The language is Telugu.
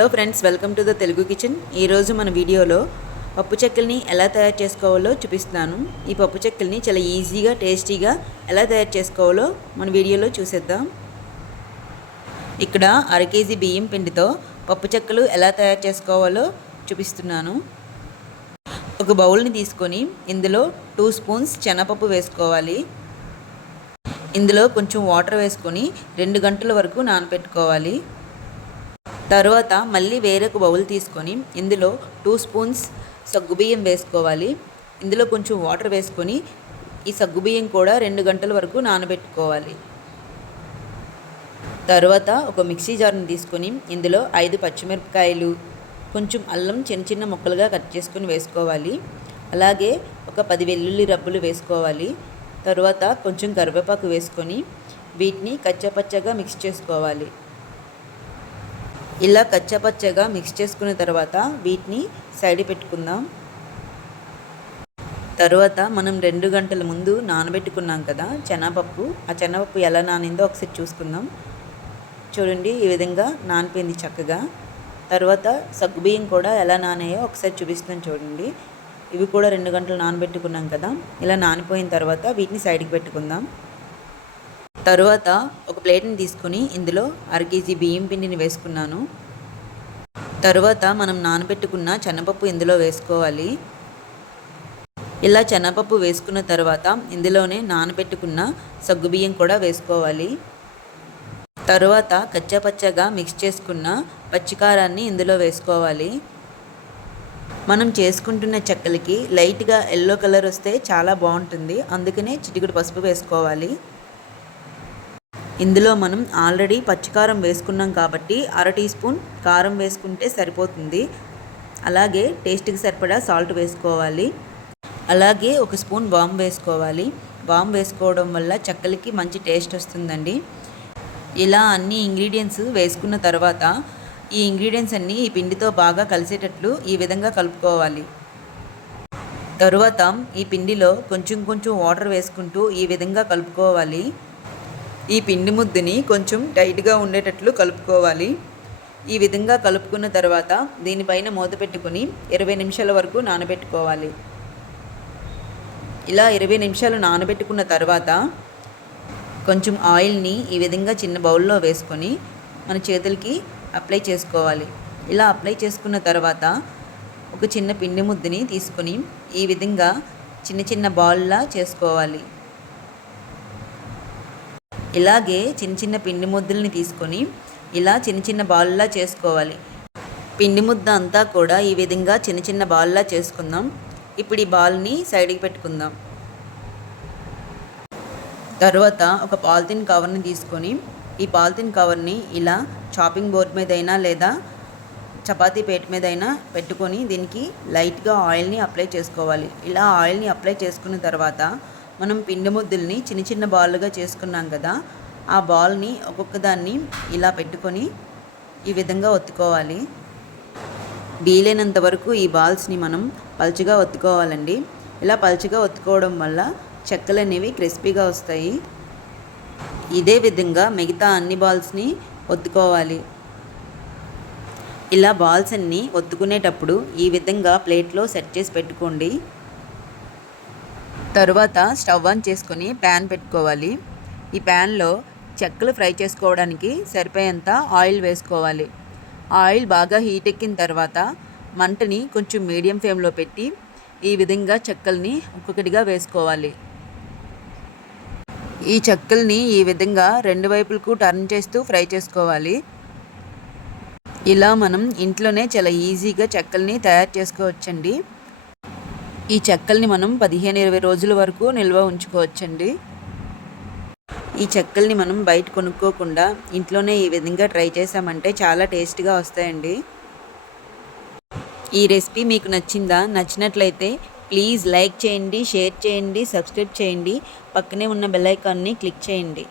Hello friends, welcome to the Telugu kitchen. ఈరోజు మన వీడియోలో పప్పు చెక్కల్ని ఎలా తయారు చేసుకోవాలో చూపిస్తున్నాను. ఈ పప్పు చెక్కల్ని చాలా ఈజీగా టేస్టీగా ఎలా తయారు చేసుకోవాలో మన వీడియోలో చూసేద్దాం. ఇక్కడ 1/2 కేజీ బియ్యం పిండితో పప్పు చెక్కలు ఎలా తయారు చేసుకోవాలో చూపిస్తున్నాను. ఒక బౌల్ని తీసుకొని ఇందులో 2 స్పూన్స్ శనగపప్పు వేసుకోవాలి. ఇందులో కొంచెం వాటర్ వేసుకొని 2 గంటల వరకు నానబెట్టుకోవాలి. తర్వాత మళ్ళీ వేరొక బౌల్ తీసుకొని ఇందులో 2 స్పూన్స్ సగ్గుబియ్యం వేసుకోవాలి. ఇందులో కొంచెం వాటర్ వేసుకొని ఈ సగ్గుబియ్యం కూడా 2 గంటల వరకు నానబెట్టుకోవాలి. తర్వాత ఒక మిక్సీ జార్ని తీసుకొని ఇందులో 5 పచ్చిమిరపకాయలు, కొంచెం అల్లం చిన్న చిన్న ముక్కలుగా కట్ చేసుకొని వేసుకోవాలి. అలాగే ఒక 10 వెల్లుల్లి రబ్బులు వేసుకోవాలి. తర్వాత కొంచెం కరివేపాకు వేసుకొని వీటిని కచ్చాపచ్చాగా మిక్స్ చేసుకోవాలి. ఇలా కచ్చాపచ్చాగా మిక్స్ చేసుకున్న తర్వాత వీటిని సైడ్ పెట్టుకుందాం. తర్వాత మనం 2 గంటల ముందు నానబెట్టుకున్నాం కదా శనగపప్పు, ఆ శనగపప్పు ఎలా నానిందో ఒకసారి చూసుకుందాం. చూడండి, ఈ విధంగా నానిపోయింది చక్కగా. తర్వాత సగ్గుబియ్యం కూడా ఎలా నానాయో ఒకసారి చూపిస్తాను చూడండి. ఇవి కూడా 2 గంటలు నానబెట్టుకున్నాం కదా. ఇలా నానిపోయిన తర్వాత వీటిని సైడ్కి పెట్టుకుందాం. తరువాత ఒక ప్లేట్ని తీసుకొని ఇందులో 1/2 కేజీ బియ్యం పిండిని వేసుకున్నాను. తరువాత మనం నానబెట్టుకున్న శనగపప్పు ఇందులో వేసుకోవాలి. ఇలా శనగపప్పు వేసుకున్న తర్వాత ఇందులోనే నానబెట్టుకున్న సగ్గుబియ్యం కూడా వేసుకోవాలి. తరువాత కచ్చాపచ్చాగా మిక్స్ చేసుకున్న పచ్చికారాన్ని ఇందులో వేసుకోవాలి. మనం చేసుకుంటున్న చెక్కలకి లైట్గా ఎల్లో కలర్ వస్తే చాలా బాగుంటుంది. అందుకనే చిటికెడు పసుపు వేసుకోవాలి. ఇందులో మనం ఆల్రెడీ పచ్చికారం వేసుకున్నాం కాబట్టి 1/2 టీ స్పూన్ కారం వేసుకుంటే సరిపోతుంది. అలాగే టేస్ట్కి సరిపడా సాల్ట్ వేసుకోవాలి. అలాగే 1 స్పూన్ వాము వేసుకోవాలి. వాము వేసుకోవడం వల్ల చెక్కలకి మంచి టేస్ట్ వస్తుందండి. ఇలా అన్ని ఇంగ్రీడియంట్స్ వేసుకున్న తర్వాత ఈ ఇంగ్రీడియంట్స్ అన్నీ ఈ పిండితో బాగా కలిసేటట్లు ఈ విధంగా కలుపుకోవాలి. తరువాత ఈ పిండిలో కొంచెం కొంచెం వాటర్ వేసుకుంటూ ఈ విధంగా కలుపుకోవాలి. ఈ పిండి ముద్దని కొంచెం టైట్గా ఉండేటట్లు కలుపుకోవాలి. ఈ విధంగా కలుపుకున్న తర్వాత దీనిపైన మూత పెట్టుకుని 20 నిమిషాల వరకు నానబెట్టుకోవాలి. ఇలా 20 నిమిషాలు నానబెట్టుకున్న తర్వాత కొంచెం ఆయిల్ని ఈ విధంగా చిన్న బౌల్లో వేసుకొని మన చేతులకి అప్లై చేసుకోవాలి. ఇలా అప్లై చేసుకున్న తర్వాత ఒక చిన్న పిండి ముద్దని తీసుకొని ఈ విధంగా చిన్న చిన్న బాల్లా చేసుకోవాలి. ఇలాగే చిన్న చిన్న పిండి ముద్దల్ని తీసుకొని ఇలా చిన్న చిన్న బాల్లా చేసుకోవాలి. పిండి ముద్ద అంతా కూడా ఈ విధంగా చిన్న చిన్న బాల్లా చేసుకుందాం. ఇప్పుడు ఈ బాల్ని సైడ్కి పెట్టుకుందాం. తర్వాత ఒక పాలిథిన్ కవర్ని తీసుకొని ఈ పాలిథిన్ కవర్ని ఇలా చాపింగ్ బోర్డ్ మీదైనా లేదా చపాతీ పీట మీదైనా పెట్టుకొని దీనికి లైట్గా ఆయిల్ని అప్లై చేసుకోవాలి. ఇలా ఆయిల్ని అప్లై చేసుకున్న తర్వాత మనం పిండి ముద్దల్ని చిన్న చిన్న బాల్లుగా చేసుకున్నాం కదా, ఆ బాల్ని ఒక్కొక్క దాన్ని ఇలా పెట్టుకొని ఈ విధంగా ఒత్తుకోవాలి. వీలైనంత వరకు ఈ బాల్స్ని మనం పల్చగా ఒత్తుకోవాలండి. ఇలా పల్చగా ఒత్తుకోవడం వల్ల చెక్కలు అనేవి క్రిస్పీగా వస్తాయి. ఇదే విధంగా మిగతా అన్ని బాల్స్ని ఒత్తుకోవాలి. ఇలా బాల్స్ అన్నీ ఒత్తుకునేటప్పుడు ఈ విధంగా ప్లేట్లో సెట్ చేసి పెట్టుకోండి. తరువాత స్టవ్ ఆన్ చేసుకొని ప్యాన్ పెట్టుకోవాలి. ఈ ప్యాన్లో చెక్కలు ఫ్రై చేసుకోవడానికి సరిపోయేంత ఆయిల్ వేసుకోవాలి. ఆయిల్ బాగా హీట్ ఎక్కిన తర్వాత మంటని కొంచెం మీడియం ఫ్లేమ్లో పెట్టి ఈ విధంగా చెక్కల్ని ఒక్కొక్కటిగా వేసుకోవాలి. ఈ చెక్కల్ని ఈ విధంగా 2 వైపులకు టర్న్ చేస్తూ ఫ్రై చేసుకోవాలి. ఇలా మనం ఇంట్లోనే చాలా ఈజీగా చెక్కల్ని తయారు చేసుకోవచ్చండి. ఈ చెక్కల్ని మనం 15-20 రోజుల వరకు నిల్వ ఉంచుకోవచ్చండి. ఈ చెక్కల్ని మనం బయట కొనుక్కోకుండా ఇంట్లోనే ఈ విధంగా ట్రై చేసామంటే చాలా టేస్ట్గా వస్తాయండి. ఈ రెసిపీ మీకు నచ్చిందా? నచ్చినట్లయితే ప్లీజ్ లైక్ చేయండి, షేర్ చేయండి, సబ్స్క్రైబ్ చేయండి. పక్కనే ఉన్న బెల్ ఐకాన్ని క్లిక్ చేయండి.